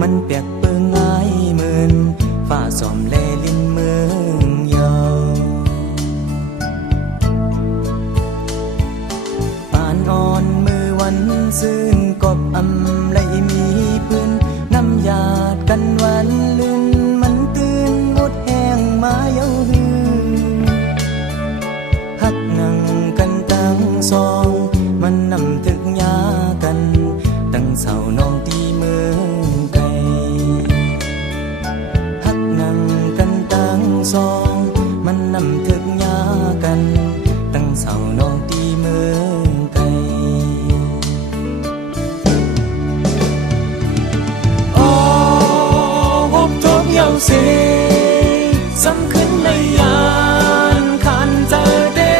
มันเปียกเปื้อนง่ายเหมือนฝ้าสอมแลลิ้นเมืองยาวปานอ่อนมือวันซื่นกบอำไหลมีปืนน้ำยาดกันวันลื่นมันตื่นหมดแห้งมาเย้าหือหักนั่งกันตั้งสองมันนำถึกยากันตั้งเสาน้องตีเมืองไกลหักนั่งกันตั้งสองมันนำถึกยากันตั้งเสาน้องตีเมืองไกลโอ้พบทบเยาเสสำคัญเลยยานขันเจอได้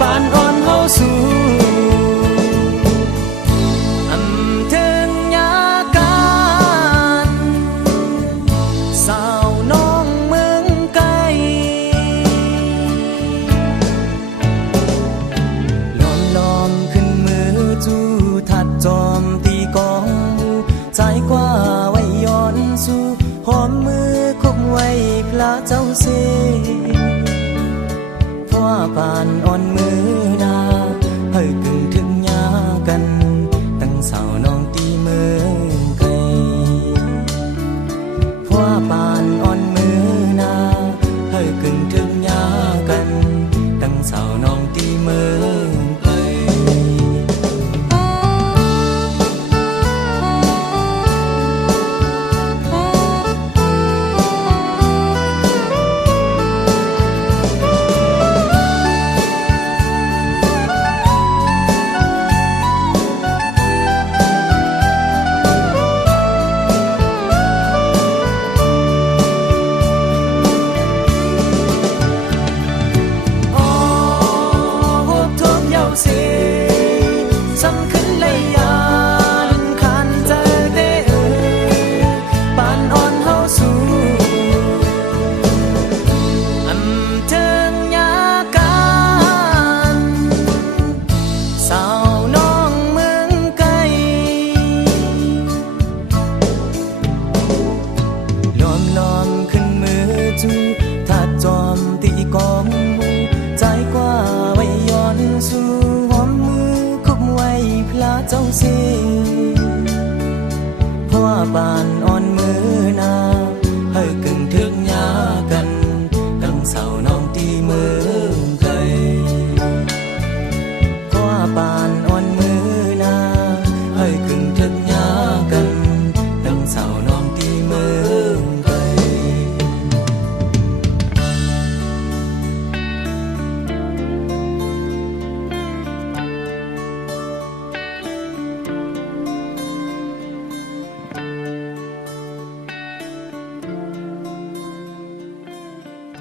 ปานอ่อนเฮาสู่อำถึงยากันสาวน้องเมืองไกลล้อมขึ้นมือจูทัดจอมตีกองมูใจกว่าไว้ย้อนสู่หอมมือคุมไว้พระเจ้าเสเพราะว่าปานอ่อนมือนาเฮ้ยกึ่งถึงยากันตั้งเสาน้องตีเมืองไกลเพราะว่าปานอ่อนมือนาเฮ้ยกึ่งถึงยากันตั้งเสาน้องตีเมืองไกลสำคัญเลยยานขันเจอได้ปานอ่อนเฮาสู่อำถึงยากันสาวน้องเมืองไกลล้อมขึ้นมือจูถ้าจอมตีกองมูใจกว่าไว้ย้อนสู่พระเจ้าเสเพราะว่าปาน